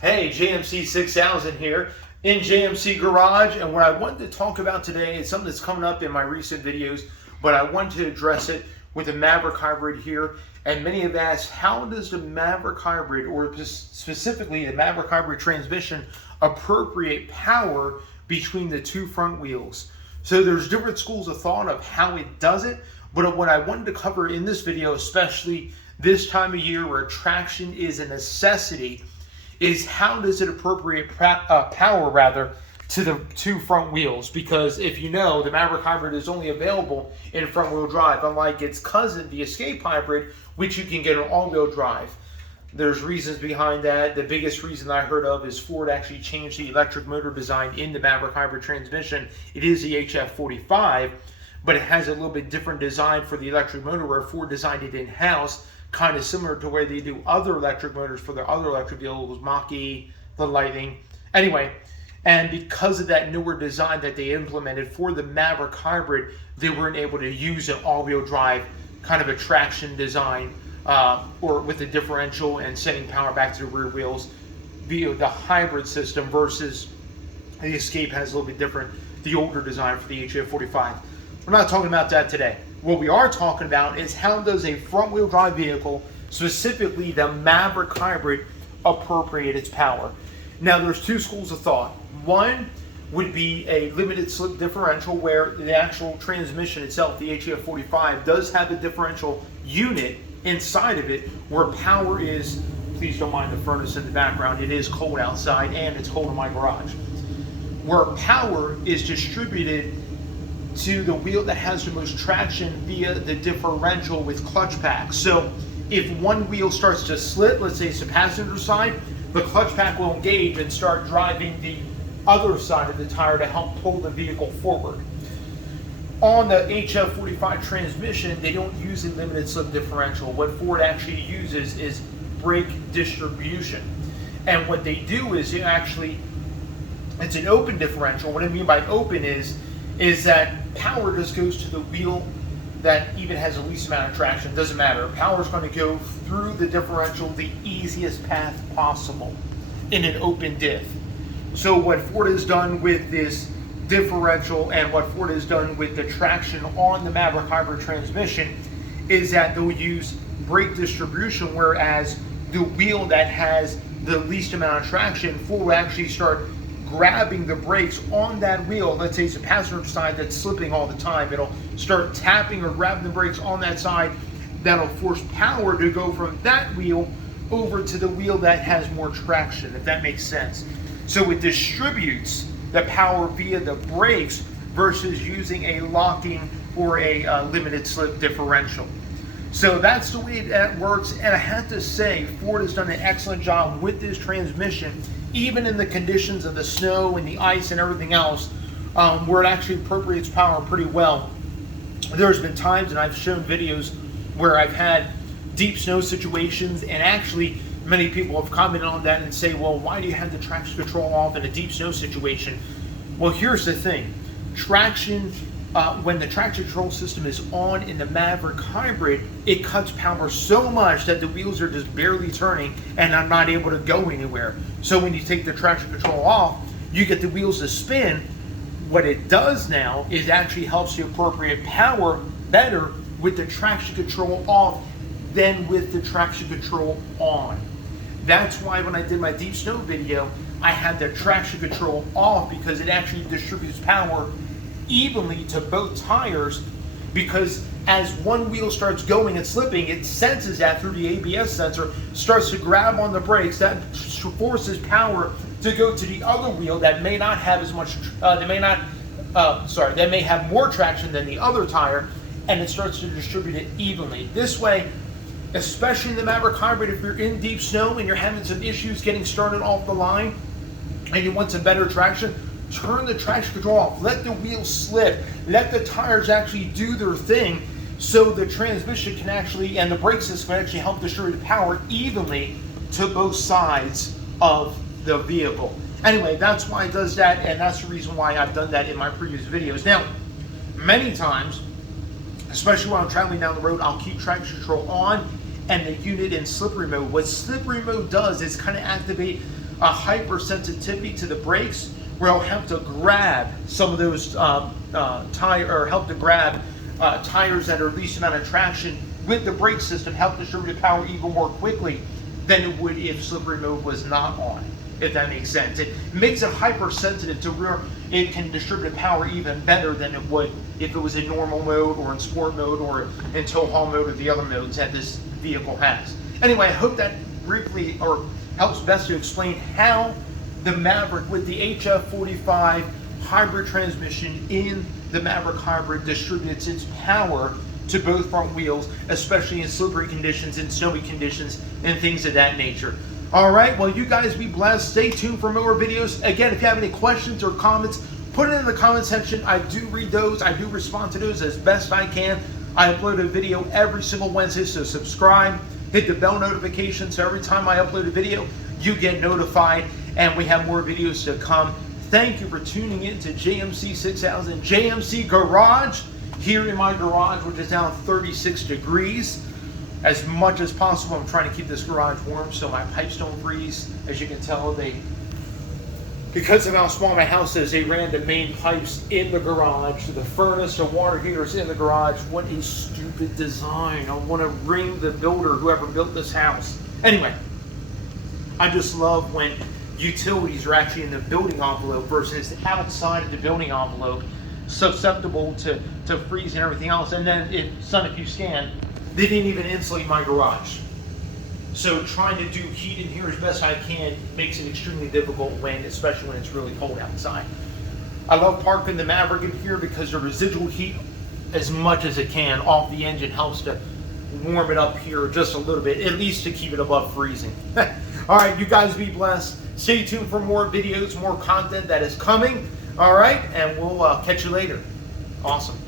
Hey, JMC 6000 here in JMC Garage, and what I wanted to talk about today is something that's coming up in my recent videos, but I wanted to address it with the Maverick Hybrid here. And many have asked, how does the Maverick Hybrid, or specifically the Maverick Hybrid transmission, appropriate power between the two front wheels? So there's different schools of thought of how it does it, but what I wanted to cover in this video, especially this time of year where traction is a necessity, is how does it appropriate power rather to the two front wheels. Because if you know, the Maverick Hybrid is only available in front wheel drive, unlike its cousin, the Escape Hybrid, which you can get in all-wheel drive. There's reasons behind that. The biggest reason I heard of is Ford actually changed the electric motor design in the Maverick Hybrid transmission. It is the HF45, but it has a little bit different design for the electric motor, where Ford designed it in-house, kind of similar to where they do other electric motors for their other electric vehicles, Mach-E, the Lightning. Anyway, and because of that newer design that they implemented for the Maverick Hybrid, they weren't able to use an all-wheel drive kind of a traction design, or with the differential and sending power back to the rear wheels via the hybrid system, versus the Escape has a little bit different, the older design for the HF45. We're not talking about that today. What we are talking about is how does a front-wheel drive vehicle, specifically the Maverick Hybrid, appropriate its power. Now, there's two schools of thought. One would be a limited slip differential, where the actual transmission itself, the HF45, does have a differential unit inside of it where power is, please don't mind the furnace in the background, it is cold outside and it's cold in my garage, where power is distributed to the wheel that has the most traction via the differential with clutch pack. So if one wheel starts to slip, let's say it's the passenger side, the clutch pack will engage and start driving the other side of the tire to help pull the vehicle forward. On the HF45 transmission, they don't use a limited slip differential. What Ford actually uses is brake distribution. And what they do is it's an open differential. What I mean by open is that power just goes to the wheel that even has the least amount of traction. Doesn't matter. Power is going to go through the differential the easiest path possible in an open diff. So what Ford has done with this differential and what Ford has done with the traction on the Maverick Hybrid transmission is that they'll use brake distribution, whereas the wheel that has the least amount of traction, Ford will actually start grabbing the brakes on that wheel. Let's say it's a passenger side that's slipping all the time. It'll start tapping or grabbing the brakes on that side. That'll force power to go from that wheel over to the wheel that has more traction, if that makes sense. So it distributes the power via the brakes versus using a locking or a limited slip differential. So that's the way that works, and I have to say Ford has done an excellent job with this transmission, even in the conditions of the snow and the ice and everything else, where it actually appropriates power pretty well. There's been times, and I've shown videos, where I've had deep snow situations, and actually many people have commented on that and say, well, why do you have the traction control off in a deep snow situation? Well, here's the thing. Traction, when the traction control system is on in the Maverick Hybrid, it cuts power so much that the wheels are just barely turning and I'm not able to go anywhere. So when you take the traction control off, you get the wheels to spin. What it does now is actually helps you appropriate power better with the traction control off than with the traction control on. That's why when I did my deep snow video, I had the traction control off, because it actually distributes power evenly to both tires, because as one wheel starts going and slipping, it senses that through the ABS sensor, starts to grab on the brakes, that forces power to go to the other wheel that may not have as much, that may have more traction than the other tire, and it starts to distribute it evenly. This way, especially in the Maverick Hybrid, if you're in deep snow and you're having some issues getting started off the line and you want some better traction, turn the traction control off, let the wheels slip, let the tires actually do their thing, so the transmission can actually, and the brake system can actually help distribute power evenly to both sides of the vehicle. Anyway, that's why it does that, and that's the reason why I've done that in my previous videos. Now, many times, especially when I'm traveling down the road, I'll keep traction control on and the unit in slippery mode. What slippery mode does is kind of activate a hypersensitivity to the brakes, where it'll help to grab some of those tires that are least amount of traction with the brake system, help distribute the power even more quickly than it would if slippery mode was not on, if that makes sense. It makes it hypersensitive to where it can distribute power even better than it would if it was in normal mode or in sport mode or in tow haul mode or the other modes that this vehicle has. Anyway, I hope that briefly or helps best to explain how the Maverick with the HF45 hybrid transmission in the Maverick Hybrid distributes its power to both front wheels, especially in slippery conditions and snowy conditions and things of that nature. All right, well, you guys be blessed. Stay tuned for more videos. Again, if you have any questions or comments, put it in the comment section. I do read those. I do respond to those as best I can. I upload a video every single Wednesday, so subscribe, hit the bell notification, so every time I upload a video, you get notified, and we have more videos to come. Thank you for tuning in to JMC 6000 JMC Garage here in my garage, which is now 36 degrees. As much as possible, I'm trying to keep this garage warm so my pipes don't freeze. As you can tell, because of how small my house is, they ran the main pipes in the garage. The furnace, the water heater is in the garage. What a stupid design. I want to ring the builder, whoever built this house. Anyway, I just love when utilities are actually in the building envelope versus outside of the building envelope, susceptible to freeze and everything else. And then, if you scan, they didn't even insulate my garage. So trying to do heat in here as best I can makes it extremely difficult especially when it's really cold outside. I love parking the Maverick in here because the residual heat, as much as it can, off the engine helps to warm it up here just a little bit, at least to keep it above freezing. All right, you guys be blessed. Stay tuned for more videos, more content that is coming. All right, and we'll catch you later. Awesome.